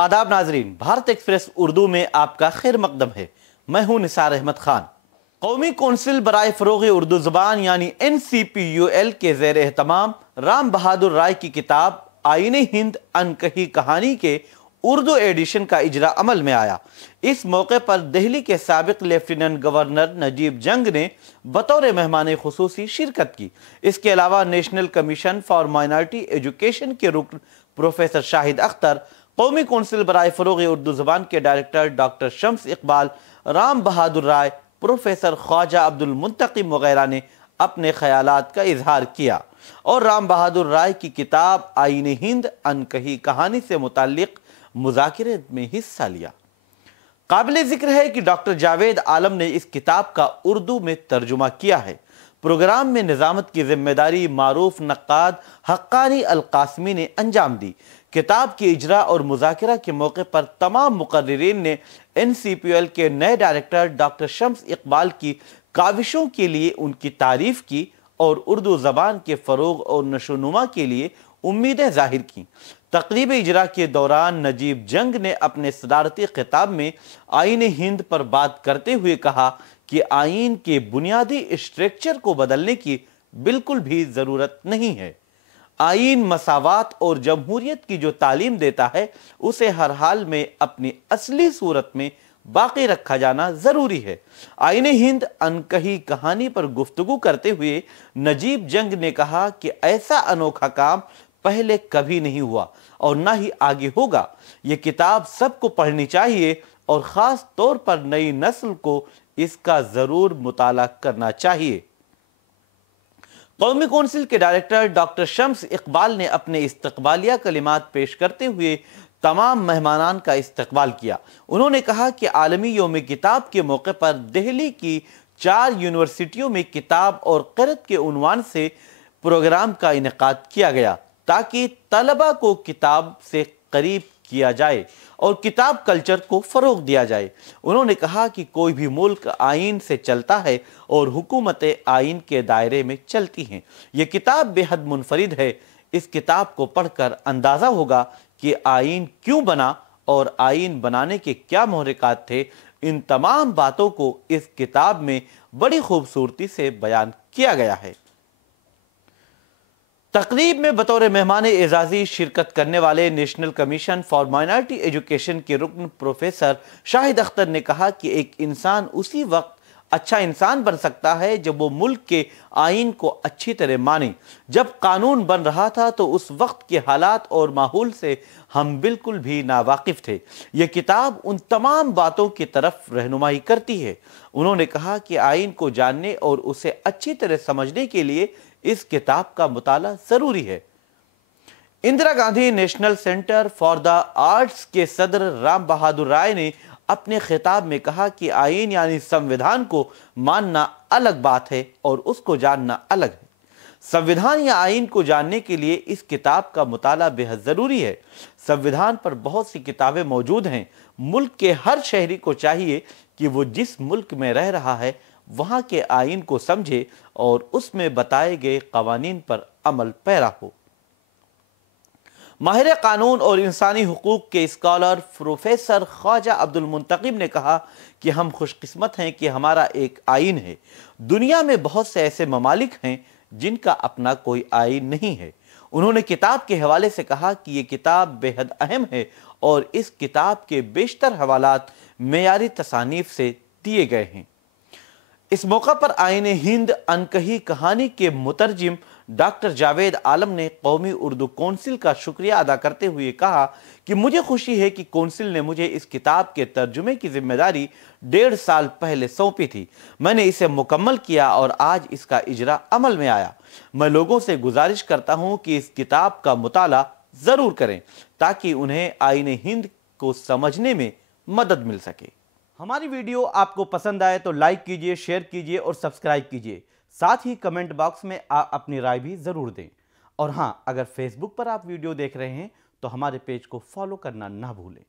आदाब नाजरीन, भारत एक्सप्रेस उर्दू में आपका खैर मकदम है। मैं हूं निसार अहमद खान। कौमी कौंसिल बराए फ़रोग़ उर्दू ज़बान यानी NCPUL के ज़ेर एहतमाम राम बहादुर राय की किताब आईने हिंद अनकही कहानी के उर्दू एडिशन का इजरा अमल में आया। इस मौके पर दिल्ली के साबिक लेफ्टिनेंट गवर्नर नजीब जंग ने बतौर मेहमान खुसूसी शिरकत की। इसके अलावा national commission for minority education के रुकन प्रोफेसर शाहिद अख्तर, कौमी कौंसिल बराए फ़रोग़ उर्दू ज़बान के डायरेक्टर डॉक्टर शम्स इकबाल, राम बहादुर राय, प्रोफेसर ख्वाजा अब्दुल मुंतकिम वगैरह ने अपने ख्यालात का इजहार किया और राम बहादुर राय की किताब आईने हिंद अनकही कहानी से मुताल्लिक मुज़ाकिरे में हिस्सा लिया। काबिल ज़िक्र है कि डॉक्टर जावेद आलम ने इस किताब का उर्दू में तर्जुमा किया है। प्रोग्राम में निज़ामत की जिम्मेदारी मारूफ नक्काद हक्कानी अल-कासमी ने अंजाम दी। किताब की इजरा और मुज़ाकिरा के मौके पर तमाम मुकर्रिरीन ने NCPUL के नए डायरेक्टर डॉक्टर शम्स इकबाल की काविशों के लिए उनकी तारीफ की और उर्दू ज़बान के फ़रोग़ और नशोनुमा के लिए उम्मीदें ज़ाहिर की। तक़रीब इजरा के दौरान नजीब जंग ने अपने सदारती खिताब में आईने हिंद पर बात करते हुए कहा कि आईन के बुनियादी स्ट्रक्चर को बदलने की बिल्कुल भी ज़रूरत नहीं है। आईन मसावात और जमहूरियत की जो तालीम देता है उसे हर हाल में अपनी असली सूरत में बाकी रखा जाना ज़रूरी है। आईने हिंद अनकही कहानी पर गुफ्तगू करते हुए नजीब जंग ने कहा कि ऐसा अनोखा काम पहले कभी नहीं हुआ और ना ही आगे होगा। ये किताब सबको पढ़नी चाहिए और ख़ास तौर पर नई नस्ल को इसका ज़रूर मुताला करना चाहिए। कौमी कौंसिल के डायरेक्टर डॉक्टर शम्स इकबाल ने अपने इस्तकबालिया कलिमात पेश करते हुए तमाम मेहमानान का इस्तकबाल किया। उन्होंने कहा कि आलमी यौम किताब के मौके पर दिल्ली की 4 यूनिवर्सिटियों में किताब और क़िरात के उन्वान से प्रोग्राम का इनेकाद किया गया ताकि तलबा को किताब से करीब किया जाए और किताब कल्चर को फ़रोग़ दिया जाए। उन्होंने कहा कि कोई भी मुल्क आईन से चलता है और हुकूमतें आईन के दायरे में चलती हैं। ये किताब बेहद मुनफरिद है। इस किताब को पढ़कर अंदाज़ा होगा कि आईन क्यों बना और आईन बनाने के क्या महरक़ात थे। इन तमाम बातों को इस किताब में बड़ी खूबसूरती से बयान किया गया है। तकरीब में बतौर मेहमान एजाज़ी शिरकत करने वाले national commission for minority education के रुकन प्रोफेसर शाहिद अख्तर ने कहा कि एक इंसान उसी वक्त अच्छा इंसान बन सकता है जब वो मुल्क के आईन को अच्छी तरह माने। जब कानून बन रहा था तो उस वक्त के हालात और माहौल से हम बिल्कुल भी नावाकिफ थे। ये किताब उन तमाम बातों की तरफ रहनुमाई करती है। उन्होंने कहा कि आईन को जानने और उसे अच्छी तरह समझने के लिए इस किताब का मुताला ज़रूरी है। Indira Gandhi national centre for the arts के सदर राम बहादुर राय ने अपने खिताब में कहा कि आईन यानी संविधान को मानना अलग बात है और उसको जानना अलग है। संविधान या आईन को जानने के लिए इस किताब का मुताला बेहद ज़रूरी है। संविधान पर बहुत सी किताबें मौजूद हैं। मुल्क के हर शहरी को चाहिए कि वो जिस मुल्क में रह रहा है वहाँ के आईन को समझे और उसमें बताए गए कवानीन पर अमल पैरा हो। माहिर कानून और इंसानी हुकूक के स्कॉलर प्रोफेसर ख्वाजा अब्दुल मुंतकिम ने कहा कि हम खुशकिस्मत हैं कि हमारा एक आईन है। दुनिया में बहुत से ऐसे ममालिक हैं जिनका अपना कोई आईन नहीं है। उन्होंने किताब के हवाले से कहा कि ये किताब बेहद अहम है और इस किताब के बेशतर हवालात मेयारी तसानीफ से दिए गए हैं। इस मौका पर आईने हिंद अनकही कहानी के मुतरजिम डॉक्टर जावेद आलम ने कौमी उर्दू कौंसिल का शुक्रिया अदा करते हुए कहा कि मुझे खुशी है कि कौंसिल ने मुझे इस किताब के तर्जुमे की जिम्मेदारी 1.5 साल पहले सौंपी थी। मैंने इसे मुकम्मल किया और आज इसका इजरा अमल में आया। मैं लोगों से गुजारिश करता हूँ कि इस किताब का मुताला ज़रूर करें ताकि उन्हें आईने हिंद को समझने में मदद मिल सके। हमारी वीडियो आपको पसंद आए तो लाइक कीजिए, शेयर कीजिए और सब्सक्राइब कीजिए। साथ ही कमेंट बॉक्स में आप अपनी राय भी ज़रूर दें। और हाँ, अगर फेसबुक पर आप वीडियो देख रहे हैं तो हमारे पेज को फॉलो करना ना भूलें।